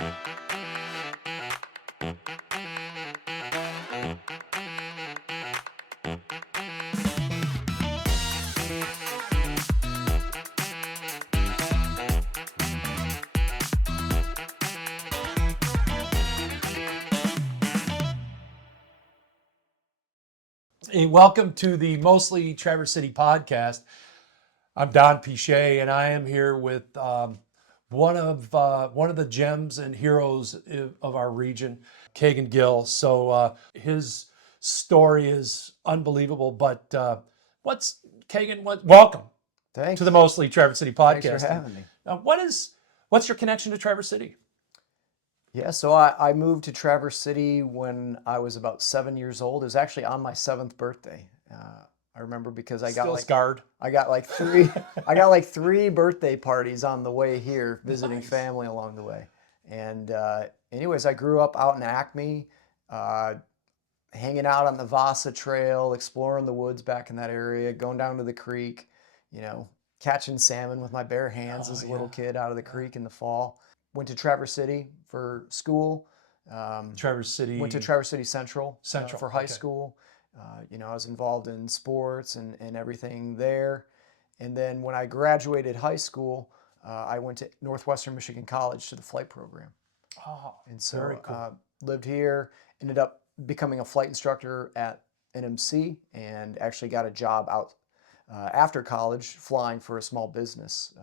Hey, welcome to the Mostly Traverse City podcast. I'm Don Pichet, and I am here with one of the gems and heroes of our region, Kegan Gill. So his story is unbelievable. But what's Kegan? Welcome to the Thanks. Mostly Traverse City Thanks for podcast. having me. What's your connection to Traverse City? Yeah, so I moved to Traverse City when I was about 7 years old. It was actually on my seventh birthday. I remember because Still scarred. I got like three I got like three birthday parties on the way here, visiting Nice. family along the way. And anyways, I grew up out in Acme, uh, hanging out on the Vasa Trail, exploring the woods back in that area, going down to the creek, you know, catching salmon with my bare hands Oh as a little yeah, kid out of the yeah. creek in the fall. Went to Traverse City for school. Traverse Went to City Traverse City Central Central. for high Okay. school. I was involved in sports and everything there. And then when I graduated high school, I went to Northwestern Michigan College to the flight program. Oh, And very so cool. lived here, ended up becoming a flight instructor at NMC, and actually got a job out after college flying for a small business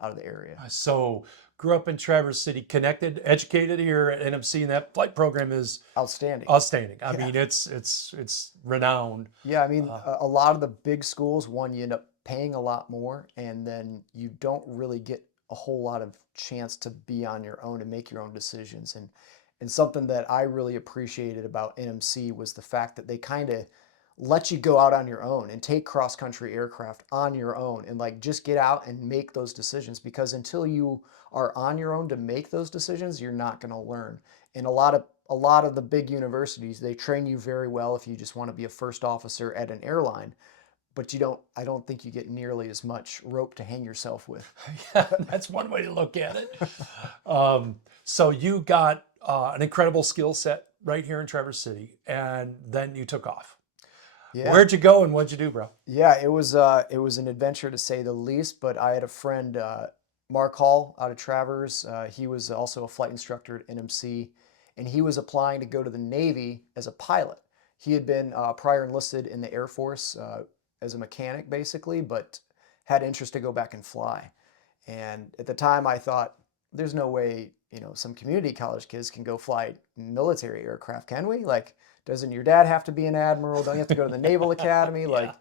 out of the area. So grew up in Traverse City, connected, educated here at NMC, and that flight program is Outstanding. outstanding. I Yeah. mean, it's renowned. Yeah, I mean, Uh, a lot of the big schools, one, you end up paying a lot more, and then you don't really get a whole lot of chance to be on your own and make your own decisions. And something that I really appreciated about NMC was the fact that they kind of let you go out on your own and take cross country aircraft on your own and like just get out and make those decisions, because until you are on your own to make those decisions, you're not going to learn. And a lot of the big universities, they train you very well if you just want to be a first officer at an airline, but I don't think you get nearly as much rope to hang yourself with. yeah, that's one way to look at it. So you got an incredible skill set right here in Traverse City, and then you took off. Yeah. Where'd you go and what'd you do, bro? Yeah, it was an adventure to say the least, but I had a friend, Mark Hall out of Travers. He was also a flight instructor at NMC, and he was applying to go to the Navy as a pilot. He had been prior enlisted in the Air Force as a mechanic, basically, but had interest to go back and fly. And at the time, I thought, there's no way, some community college kids can go fly military aircraft, can we? Like, doesn't your dad have to be an admiral? Don't you have to go to the Naval Academy? Yeah, Like,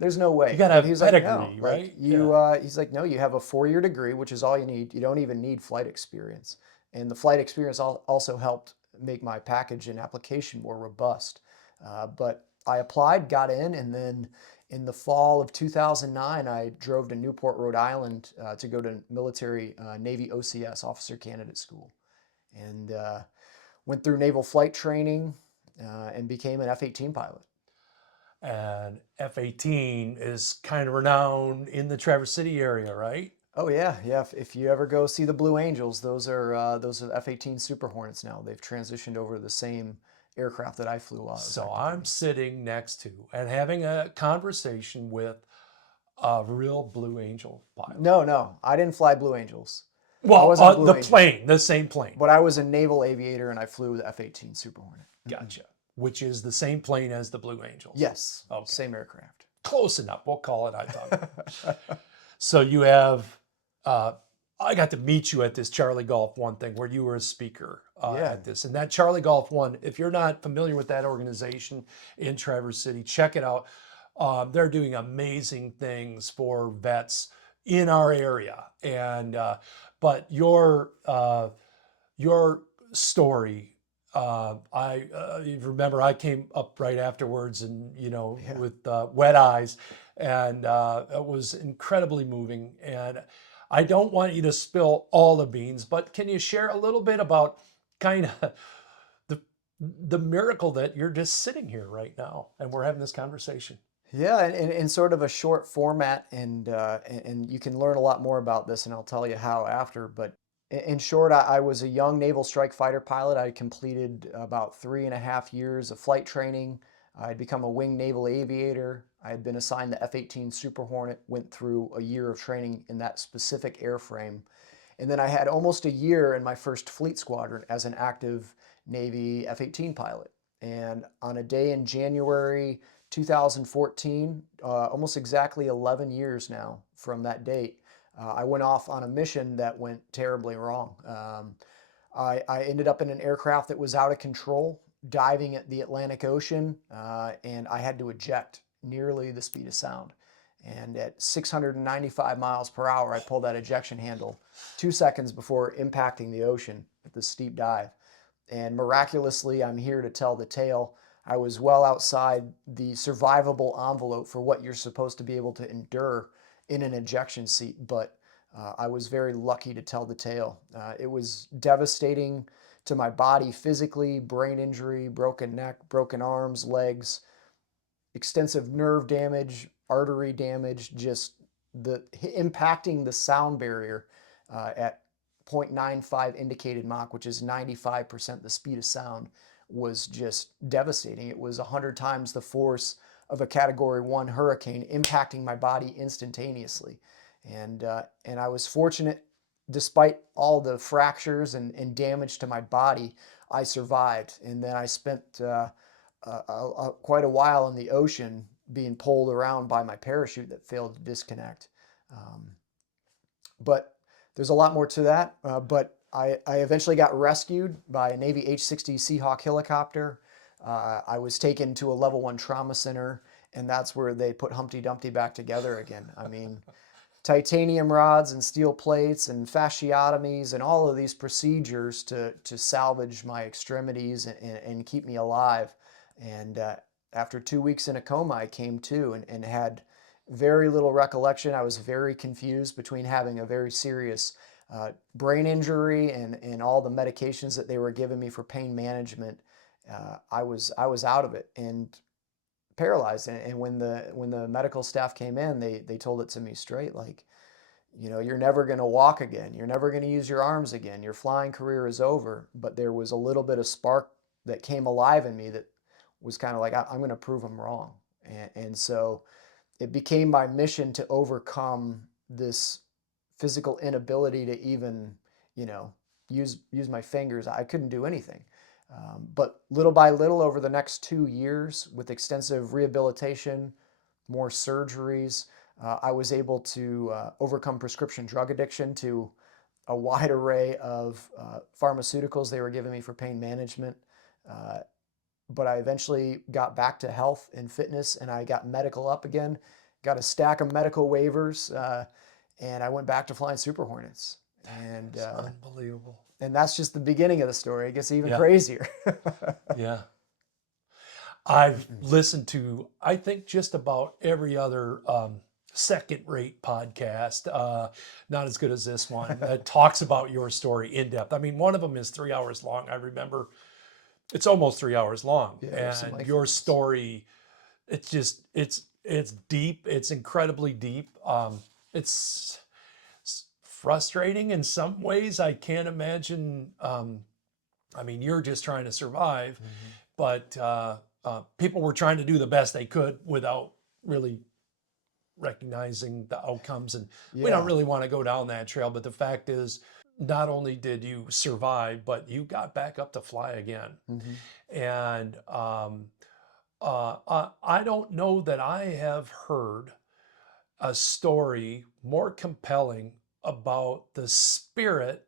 there's no you way. got to But he have was like, no, pedigree, like right? Yeah. he's like, no, you have a 4-year degree, which is all you need. You don't even need flight experience. And the flight experience also helped make my package and application more robust. But I applied, got in, and then in the fall of 2009, I drove to Newport, Rhode Island to go to military Navy OCS, Officer Candidate School, and went through naval flight training and became an F-18 pilot. And F-18 is kind of renowned in the Traverse City area, right? Oh yeah, yeah. If you ever go see the Blue Angels, those are F-18 Super Hornets now. They've transitioned over to the same aircraft that I flew while I was So active I'm duty. sitting next to and having a conversation with a real Blue Angel pilot. No, no, I didn't fly Blue Angels. I Well, wasn't a Blue the Angel, plane, the same plane. but I was a naval aviator and I flew the F-18 Super Hornet. Gotcha. Which is the same plane as the Blue Angels. Yes, Okay. same aircraft. Close enough. We'll call it. I thought. So you have. I got to meet you at this Charlie Golf One thing where you were a speaker Yeah, at this, and that Charlie Golf One. If you're not familiar with that organization in Traverse City, check it out. They're doing amazing things for vets in our area, and but your story. You remember I came up right afterwards, and yeah. with wet eyes, and it was incredibly moving. And I don't want you to spill all the beans, but can you share a little bit about kind of the the miracle that you're just sitting here right now, and we're having this conversation? Yeah, and in sort of a short format, and you can learn a lot more about this, and I'll tell you how after. But In short, I was a young naval strike fighter pilot. I completed about 3.5 years of flight training. I'd become a wing naval aviator. I had been assigned the F-18 Super Hornet, went through a year of training in that specific airframe. And then I had almost a year in my first fleet squadron as an active Navy F-18 pilot. And on a day in January 2014, almost exactly 11 years now from that date, I went off on a mission that went terribly wrong. I ended up in an aircraft that was out of control, diving at the Atlantic Ocean, and I had to eject nearly the speed of sound. And at 695 miles per hour, I pulled that ejection handle 2 seconds before impacting the ocean at the steep dive. And miraculously, I'm here to tell the tale. I was well outside the survivable envelope for what you're supposed to be able to endure in an ejection seat, but I was very lucky to tell the tale. It was devastating to my body physically, brain injury, broken neck, broken arms, legs, extensive nerve damage, artery damage, just the impacting the sound barrier at 0.95 indicated Mach, which is 95% the speed of sound, was just devastating. It was 100 times the force of a Category 1 hurricane impacting my body instantaneously. And I was fortunate, despite all the fractures and damage to my body, I survived. And then I spent quite a while in the ocean being pulled around by my parachute that failed to disconnect. Um, but there's a lot more to that. But I eventually got rescued by a Navy H-60 Seahawk helicopter. I was taken to a level 1 trauma center, and that's where they put Humpty Dumpty back together again. I mean, titanium rods and steel plates and fasciotomies and all of these procedures to salvage my extremities and keep me alive. And after 2 weeks in a coma, I came to and had very little recollection. I was very confused between having a very serious brain injury and all the medications that they were giving me for pain management. I was out of it and paralyzed. And when the medical staff came in, they told it to me straight, like, you're never going to walk again. You're never going to use your arms again. Your flying career is over. But there was a little bit of spark that came alive in me that was kind of like, I'm going to prove them wrong. And so it became my mission to overcome this physical inability to even, you know, use my fingers. I couldn't do anything. But little by little, over the next 2 years, with extensive rehabilitation, more surgeries, I was able to overcome prescription drug addiction to a wide array of pharmaceuticals they were giving me for pain management. Uh, but I eventually got back to health and fitness, and I got medical up again, got a stack of medical waivers, and I went back to flying Super Hornets. And It's unbelievable. and that's just the beginning of the story. It gets even Yeah. crazier. Yeah. I've listened to, I think, just about every other second rate podcast, not as good as this one, that talks about your story in depth. I mean, one of them is 3 hours long. I remember it's almost 3 hours long. Yeah, there's some And lengthy your ones. story, it's just, it's deep. It's incredibly deep. It's frustrating in some ways. I can't imagine. I mean, you're just trying to survive, but people were trying to do the best they could without really recognizing the outcomes. And we don't Yeah. really want to go down that trail. But the fact is, not only did you survive, but you got back up to fly again. Mhm. And I don't know that I have heard a story more compelling about the spirit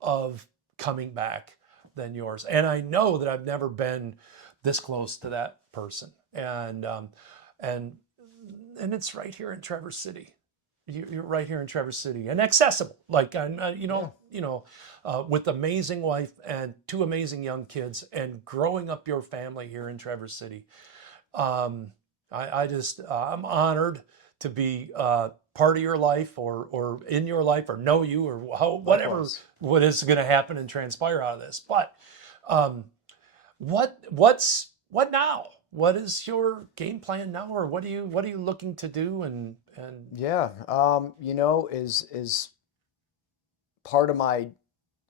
of coming back than yours. And I know that I've never been this close to that person. And and it's right here in Traverse City. You're right here in Traverse City and accessible. Like Yeah. with amazing wife and two amazing young kids and growing up your family here in Traverse City. Um, I just I'm honored to be part of your life or in your life or know you or whatever Likewise. what is going to happen and transpire out of this. But um, what now? What is your game plan now, or what are you looking to do? And Yeah. Is part of my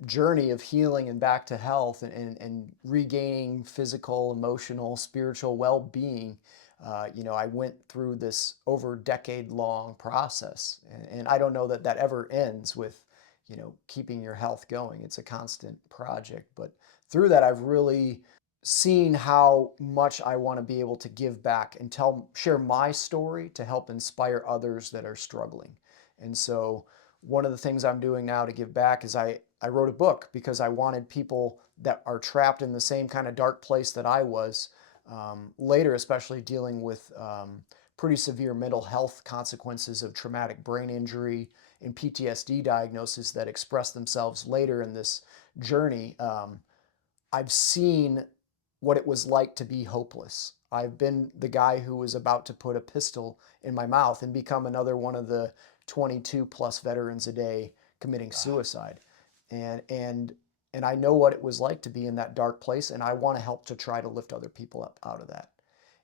journey of healing and back to health and regaining physical, emotional, spiritual well-being, I went through this over decade long process. And I don't know that that ever ends with, keeping your health going. It's a constant project. But through that, I've really seen how much I want to be able to give back and share my story to help inspire others that are struggling. And so one of the things I'm doing now to give back is I wrote a book because I wanted people that are trapped in the same kind of dark place that I was, later, especially dealing with pretty severe mental health consequences of traumatic brain injury and PTSD diagnosis that express themselves later in this journey. I've seen what it was like to be hopeless. I've been the guy who was about to put a pistol in my mouth and become another one of the 22 plus veterans a day committing suicide. And I know what it was like to be in that dark place, and I want to help to try to lift other people up out of that.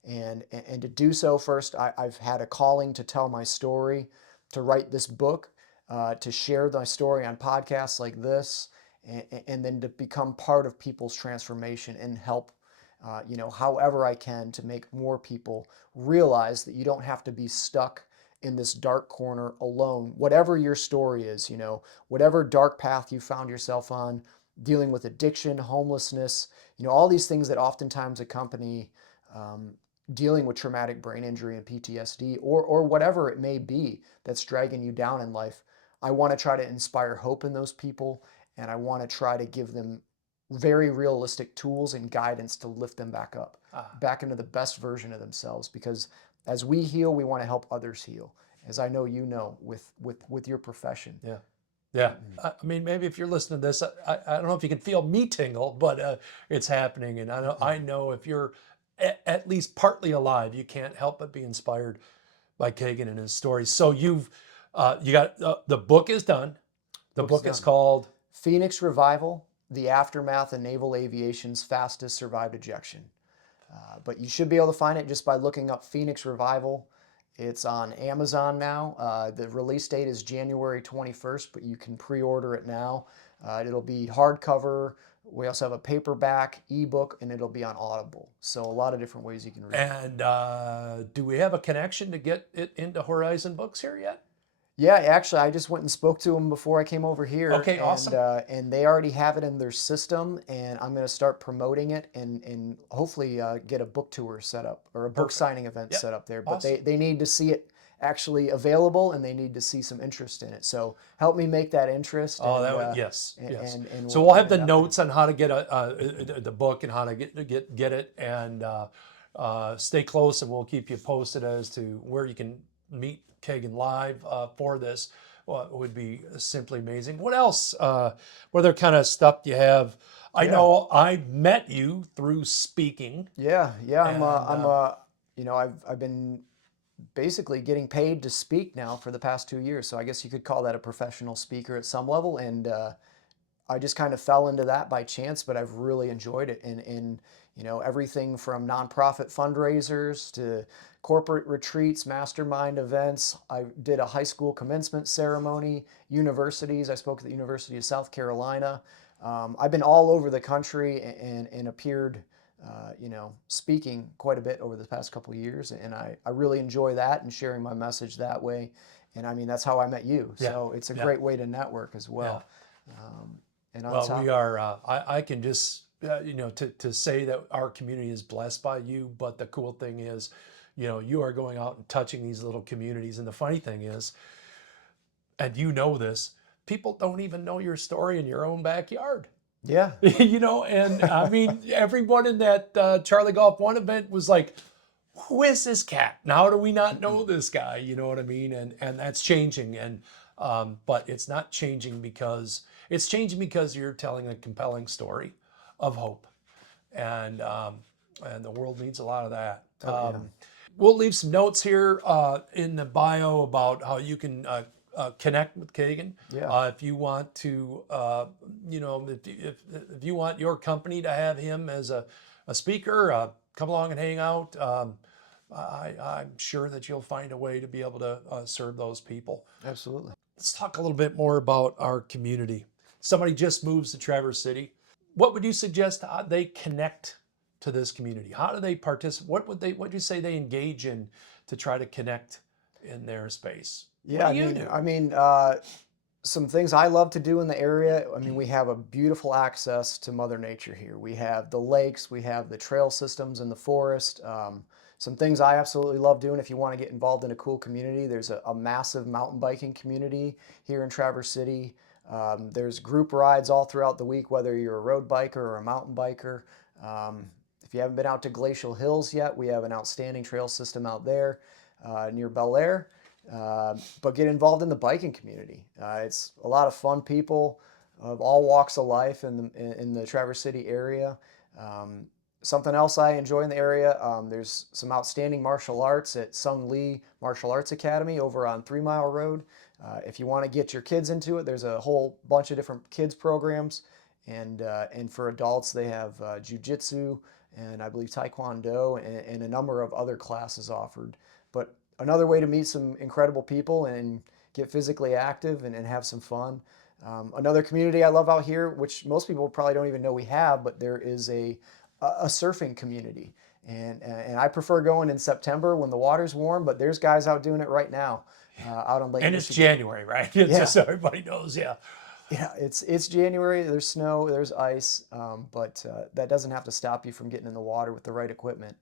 And to do so, first, I've had a calling to tell my story, to write this book, to share my story on podcasts like this, and then to become part of people's transformation and help, however I can to make more people realize that you don't have to be stuck in this dark corner alone. Whatever your story is, whatever dark path you found yourself on, dealing with addiction, homelessness, all these things that oftentimes accompany dealing with traumatic brain injury and PTSD, or whatever it may be that's dragging you down in life. I want to try to inspire hope in those people, and I want to try to give them very realistic tools and guidance to lift them back up, back into the best version of themselves. Because as we heal, we want to help others heal, as I know with your profession. Yeah. Yeah. I mean, maybe if you're listening to this, I don't know if you can feel me tingle, but it's happening. And I know if you're at least partly alive, you can't help but be inspired by Kegan and his stories. So you got, the book is done. The Book's book is done. called Phoenix Revival: The Aftermath of Naval Aviation's Fastest Survived Ejection. But you should be able to find it just by looking up Phoenix Revival. It's on Amazon now. The release date is January 21st, but you can pre-order it now. It'll be hardcover. We also have a paperback, ebook, and it'll be on Audible. So a lot of different ways you can read it. And do we have a connection to get it into Horizon Books here yet? Yeah, actually, I just went and spoke to them before I came over here, Okay, awesome. And they already have it in their system, and I'm going to start promoting it and hopefully get a book tour set up or a book Perfect. signing event Yep. set up there. But Awesome. they need to see it actually available, and they need to see some interest in it. So help me make that interest. Oh, And, that would, yes, and, yes. and So we'll we'll get have the it out there. notes on how to get the book and how to get it, and stay close, and we'll keep you posted as to where you can meet Kegan live for this. Well, it would be simply amazing. What else? What other kind of stuff do you have? I Yeah. know I met you through speaking, Yeah. and I've been basically getting paid to speak now for the past 2 years. So I guess you could call that a professional speaker at some level. And I just kind of fell into that by chance, but I've really enjoyed it. And everything from nonprofit fundraisers to corporate retreats, mastermind events. I did a high school commencement ceremony, universities. I spoke at the University of South Carolina. I've been all over the country and appeared, speaking quite a bit over the past couple of years. And I really enjoy that and sharing my message that way. And I mean, that's how I met you. yeah, So it's a yeah, great way to network as yeah. well. And on Well, we top, are. I can just to say that our community is blessed by you. But the cool thing is, you are going out and touching these little communities. And the funny thing is, and this, people don't even know your story in your own backyard. yeah, And I mean, everyone in that Charlie Golf One event was like, "Who is this cat? And how do we not know this guy?" You know what I mean? And that's changing. And but it's not changing because it's changing because you're telling a compelling story of hope, and the world needs a lot of that. oh yeah, We'll leave some notes here in the bio about how you can connect with Kegan. yeah, If you want to, if you want your company to have him as a speaker, come along and hang out. I'm sure that you'll find a way to be able to serve those people. absolutely. Let's talk a little bit more about our community. Somebody just moves to Traverse City. What would you suggest how they connect to this community? How do they participate? What do you say they engage in to try to connect in their space? What Yeah, do you do? some things I love to do in the area. I mean, we have a beautiful access to Mother Nature here. We have the lakes, we have the trail systems in the forest. Some things I absolutely love doing if you want to get involved in a cool community. There's a massive mountain biking community here in Traverse City. There's group rides all throughout the week, whether you're a road biker or a mountain biker. If you haven't been out to Glacial Hills yet, we have an outstanding trail system out there near Bel Air. But get involved in the biking community. It's a lot of fun people of all walks of life in the Traverse City area. Something else I enjoy in the area, there's some outstanding martial arts at Sung Lee Martial Arts Academy over on 3 Mile Road. If you want to get your kids into it, there's a whole bunch of different kids programs. And for adults, they have jujitsu and I believe taekwondo and a number of other classes offered. But another way to meet some incredible people and get physically active and have some fun. Another community I love out here, which most people probably don't even know we have, but there is a surfing community. And I prefer going in September when the water's warm, but there's guys out doing it right now out on Lake And it's Michigan. January, right? It's Yeah. just so everybody knows. Yeah. Yeah, it's January. There's snow, there's ice, but that doesn't have to stop you from getting in the water with the right equipment.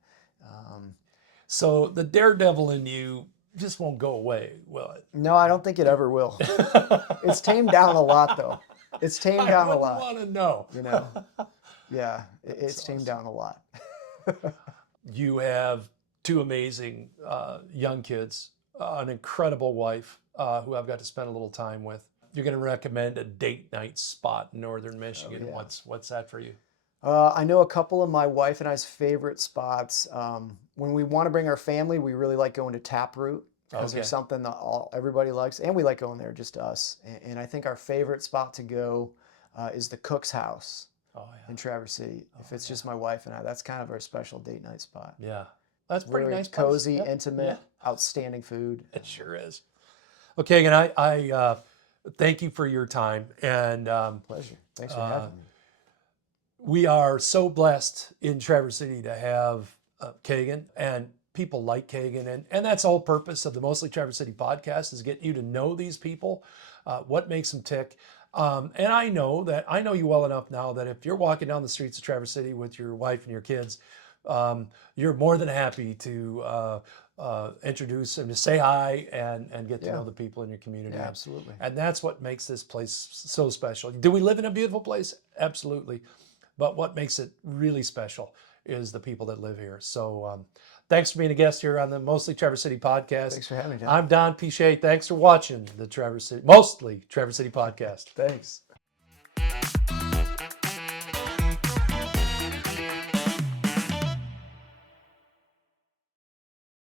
So the daredevil in you just won't go away, will it? No, I don't think it ever will. It's tamed down a lot, though. It's tamed I down a wouldn't lot. want to know. You know, yeah, it's tamed down a lot. You have 2 amazing young kids, an incredible wife who I've got to spend a little time with. You're going to recommend a date night spot in Northern Michigan. yeah. What's that for you? I know a couple of my wife and I's favorite spots. When we want to bring our family, we really like going to Taproot because Okay. there's something that everybody likes, and we like going there, just us. And I think our favorite spot to go is the Cook's House Oh in Traverse City. If it's just my wife and I, that's kind of our special date night spot. yeah. That's a pretty Very nice place. cozy, Yeah, intimate, outstanding food. it sure is. Okay, and I thank you for your time, and Pleasure. Thanks for having me. we are so blessed in Traverse City to have Kegan and people like Kegan, and that's the whole purpose of the Mostly Traverse City podcast is get you to know these people, what makes them tick. And I know you well enough now that if you're walking down the streets of Traverse City with your wife and your kids, you're more than happy to introduce and to say hi and get to Yeah. know the people in your community. Yeah, absolutely. And that's what makes this place so special. Do we live in a beautiful place? Absolutely. But what makes it really special is the people that live here. So thanks for being a guest here on the Mostly Traverse City podcast. Thanks for having me, Don. I'm Don Pichet. Thanks for watching the Mostly Traverse City podcast. Thanks.